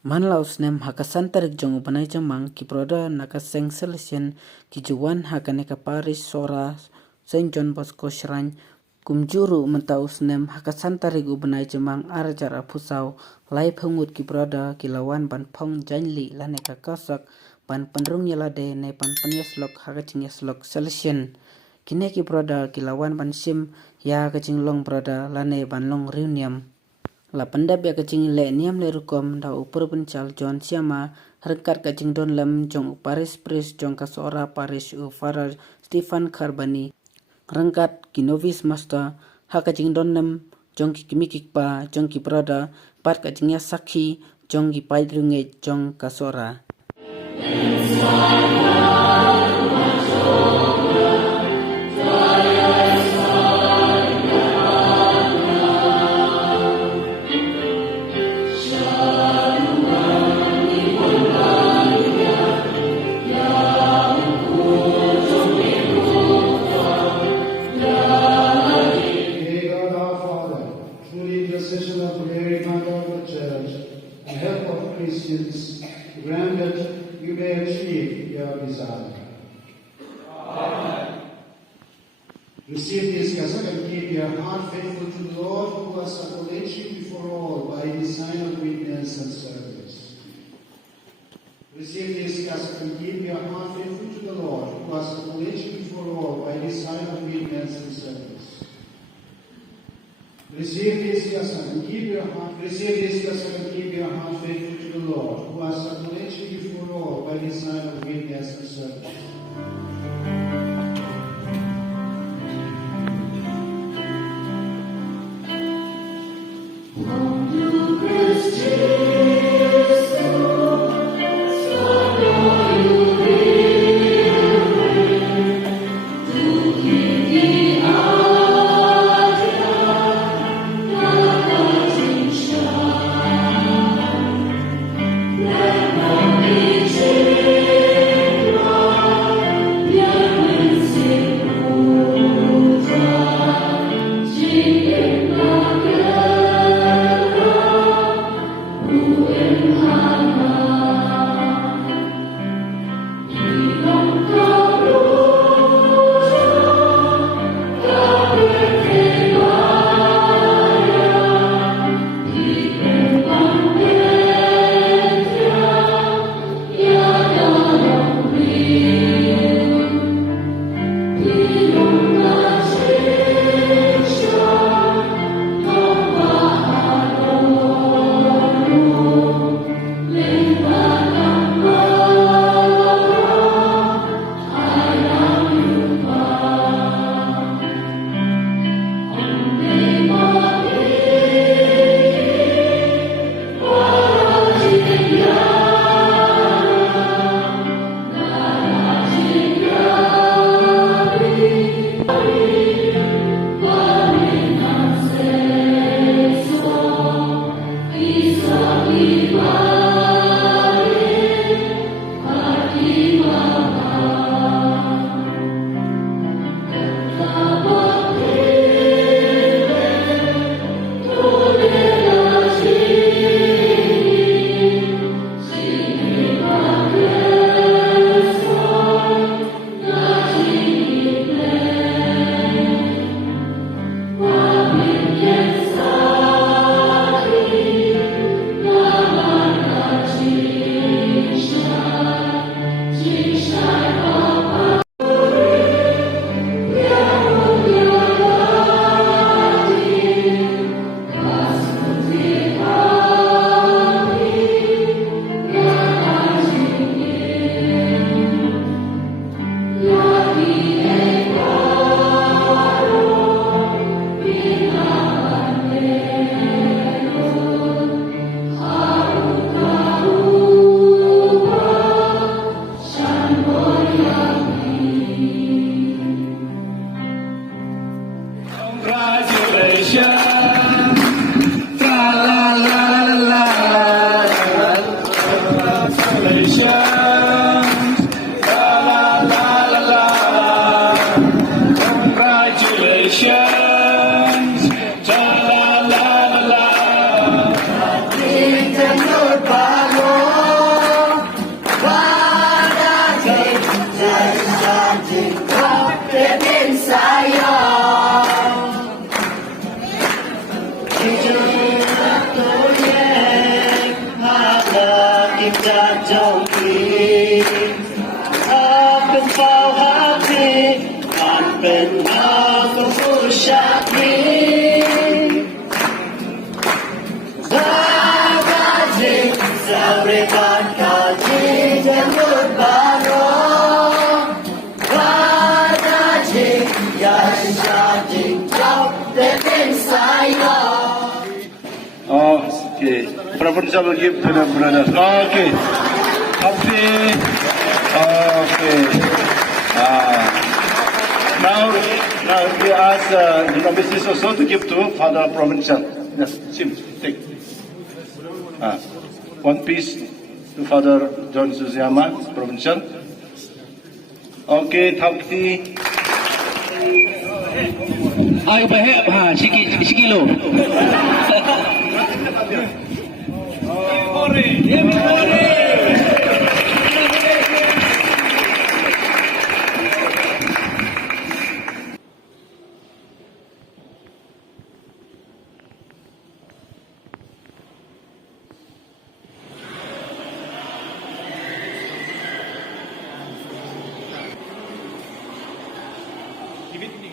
Manlaus nem hakasantarik jong ubanai jamang ki proda nakaseng selesien ki juwan hakaneka Paris sora Saint John Bosco Shrine kumjuru mentaus nem hakasantarik ubanai jamang arjara pusau lai pengut ki proda ki lawan ban pong janli laneka kasak ban penrung yalade ne pan penyaslok hakaching yaslok selesien kine ki proda ki lawan ban sim ya kaching long proda lane ban long reunion la pandap ya kaching le niam le rukom da upur pencal John siama herkat kaching don lem jong Paris pris jong kasora Paris u fara Stefan Carbani rengkat kinovis master ha kaching don lem jong ki kimikik pa jong ki prada pat kaching ya sakhi jong ki paidrunge jong kasora grant that you may achieve your desire. Amen. Receive this cassock and keep your heart faithful to the Lord, who has acknowledged you before all by his sign of witness and service. Receive this cassock and keep your heart faithful to the Lord, who has acknowledged you before all by his sign of witness and service. Receive this cassock and keep your heart faithful to the Lord, who has acknowledged you before all by his sign of witness and service. kita jauhi akan kau hati dan benar bersyakri Zagaji Zawrikan kaji dan berbaru Zagaji Yashaji Jauh Dekin saya Okay. Provincial will give to the brothers. Okay. Happy. Okay. Now we ask the novices also to give to Father Provincial. Yes, Sim, take. One piece to Father John Suziyama, Provincial. Okay, Thakti. Ayo bahaya, sikilo. Give it